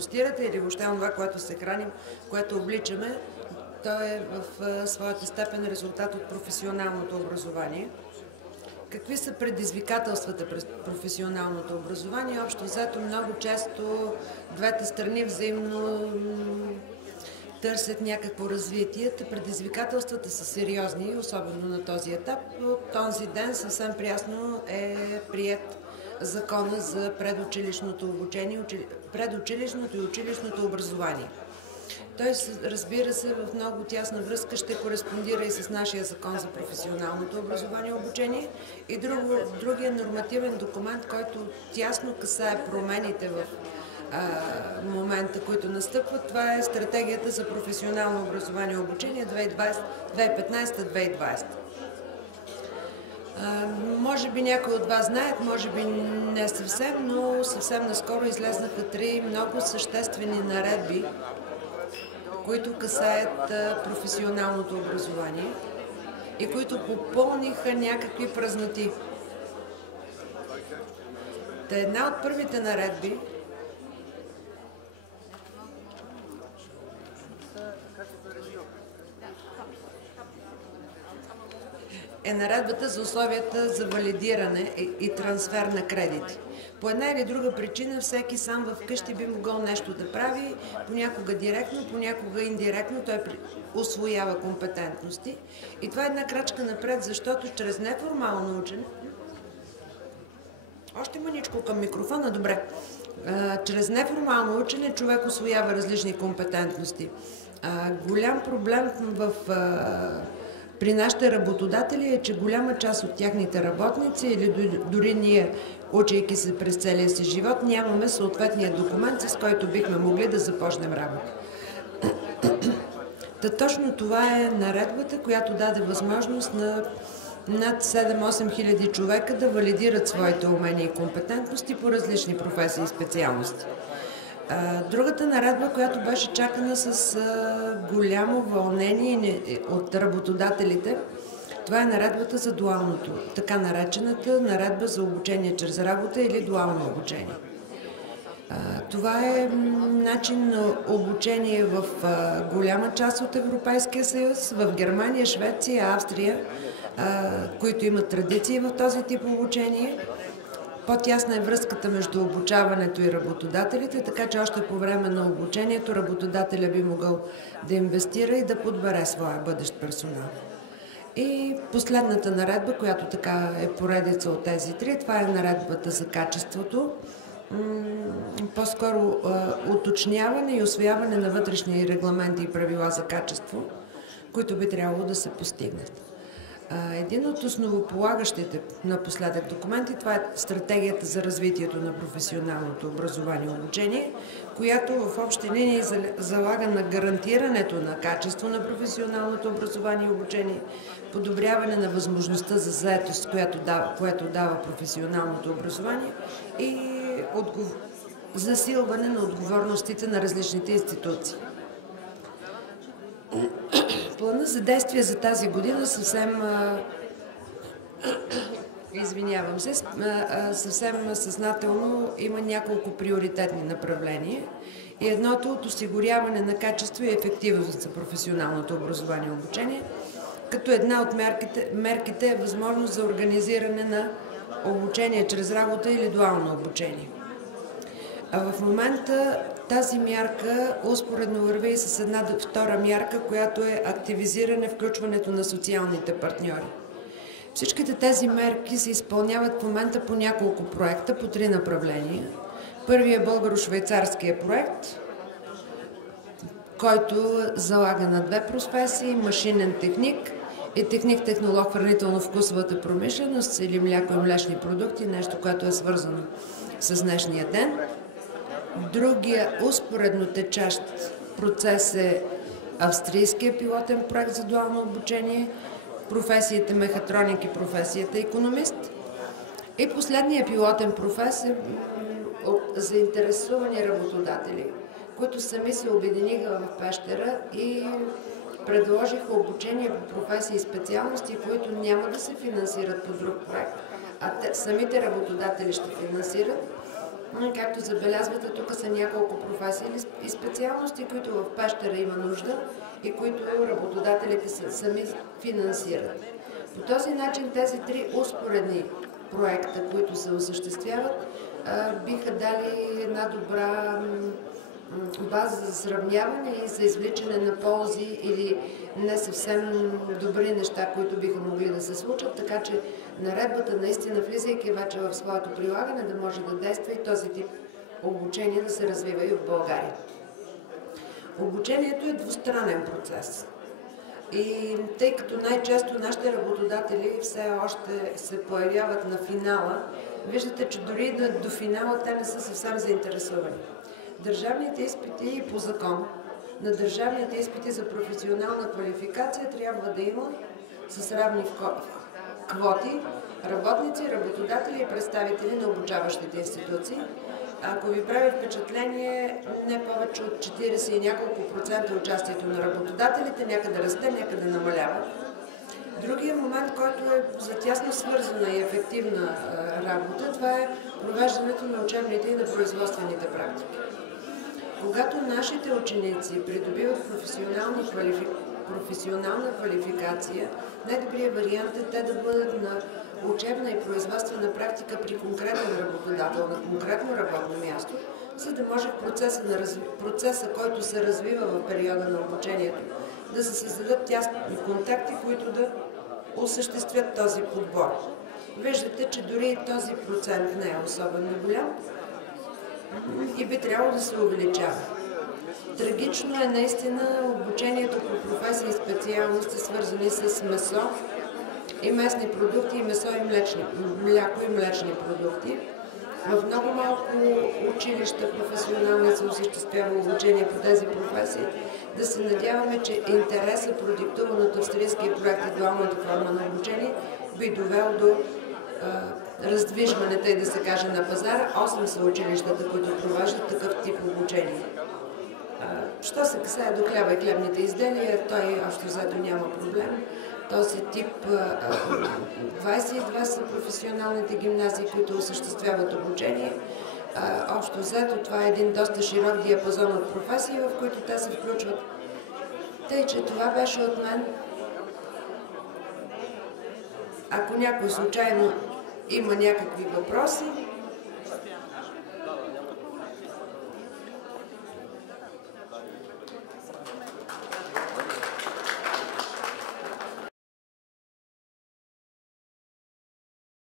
компостирате или въобще това, което се храним, което обличаме, то е в своята степен резултат от професионалното образование. Какви са предизвикателствата през професионалното образование? Общо взето много често двете страни взаимно търсят някакво развитие. Предизвикателствата са сериозни, особено на този етап. От този ден съвсем прясно е приет закона за предучилищното обучение, предучилищното и училищното образование. Той, разбира се, в много тясна връзка ще кореспондира и с нашия закон за професионалното образование и обучение. И другия нормативен документ, който тясно касае промените в момента, които настъпват, това е стратегията за професионално образование и обучение 2015-2020. Може би някои от вас знаят, може би не съвсем, но съвсем наскоро излезнаха 3 много съществени наредби, които касаят професионалното образование и които попълниха някакви празноти. Една от първите наредби е наредбата за условията за валидиране и трансфер на кредити. По една или друга причина всеки сам вкъщи би могъл нещо да прави, понякога директно, понякога индиректно, той усвоява компетентности. И това е една крачка напред, защото чрез неформално учене, още мъничко към микрофона, добре, чрез неформално учене човек усвоява различни компетентности. Голям проблем при нашите работодатели е, че голяма част от тяхните работници или дори ние, учейки се през целия си живот, нямаме съответния документ, с който бихме могли да започнем работа. Точно това е наредбата, която даде възможност на над 7-8 хиляди човека да валидират своите умения и компетентности по различни професии и специалности. Другата наредба, която беше чакана с голямо вълнение от работодателите, това е наредбата за дуалното, така наречената наредба за обучение чрез работа или дуално обучение. Това е начин на обучение в голяма част от Европейския съюз, в Германия, Швеция, Австрия, които имат традиции в този тип обучение. По-тясна е връзката между обучаването и работодателите, така че още по време на обучението работодателя би могъл да инвестира и да подбере своя бъдещ персонал. И последната наредба, която така е поредица от тези 3, това е наредбата за качеството. По-скоро уточняване и усвояване на вътрешни регламенти и правила за качество, които би трябвало да се постигнат. Един от основополагащите напоследък документи, това е стратегията за развитието на професионалното образование и обучение, която в общи линии залага на гарантирането на качество на професионалното образование и обучение, подобряване на възможността за заетост, което дава професионалното образование и засилване на отговорностите на различните институции. Плана за действие за тази година съвсем съзнателно има няколко приоритетни направления. И едното от осигуряване на качество и ефективност за професионалното образование и обучение, като една от мерките е възможност за организиране на обучение чрез работа или дуално обучение. А в момента тази мярка успоредно върви и с една втора мярка, която е активизиране включването на социалните партньори. Всичките тези мерки се изпълняват в момента по няколко проекта, по 3 направления. Първият е българо-швейцарския проект, който залага на 2 професии – машинен техник и техник-технолог в хранително-вкусовата промишленост или мляко и млечни продукти, нещо, което е свързано с днешния ден. Другия успоредно течащ процес е австрийския пилотен проект за дуално обучение, професията мехатроник и професията икономист. И последният пилотен профес е от заинтересувани работодатели, които сами се обединиха в Пещера и предложиха обучение по професии и специалности, които няма да се финансират по друг проект, а самите работодатели ще финансират. Както забелязвате, тук са няколко професии и специалности, които в Пещера има нужда и които работодателите сами финансират. По този начин тези три успоредни проекта, които се осъществяват, биха дали една добра база за сравняване и за извличане на ползи или не съвсем добри неща, които биха могли да се случат, така че наредбата наистина, влизайки вече в своето прилагане, да може да действа и този тип обучение да се развива и в България. Обучението е двустранен процес. И тъй като най-често нашите работодатели все още се появяват на финала, виждате, че дори до финала те не са съвсем заинтересовани. Държавните изпити и по закон на държавните изпити за професионална квалификация трябва да има с равни квоти работници, работодатели и представители на обучаващите институции. Ако ви прави впечатление, не повече от 40 и няколко процента участието на работодателите, някъде расте, някъде намалява. Другия момент, който е за тясно свързана и ефективна работа, това е провеждането на учебните и на производствените практики. Когато нашите ученици придобиват професионална квалификация, най-добрият вариант е те да бъдат на учебна и производствена практика при конкретен работодател, на конкретно работно място, за да може в процеса, който се развива в периода на обучението, да се създадат тясни контакти, които да осъществят този подбор. Виждате, че дори този процент не е особено голям и би трябвало да се увеличава. Трагично е наистина обучението по професии и специалности, свързани с месо и месни продукти, и месо и мляко и млечни продукти. В много малко училища професионални се осъществява обучение по тези професии. Да се надяваме, че интересът, продиктуван от австрийския проект и дуалната форма на обучение, би довел до раздвижването и да се каже на пазара. 8 са училищата, които провеждат такъв тип обучение. Що се касае до хляба и хлебните изделия, той общо взето няма проблем. Този тип 22 са професионалните гимназии, които осъществяват обучение. Общо взето това е един доста широк диапазон от професии, в които те се включват. Тъй, че това беше от мен. Ако някой случайно има някакви въпроси,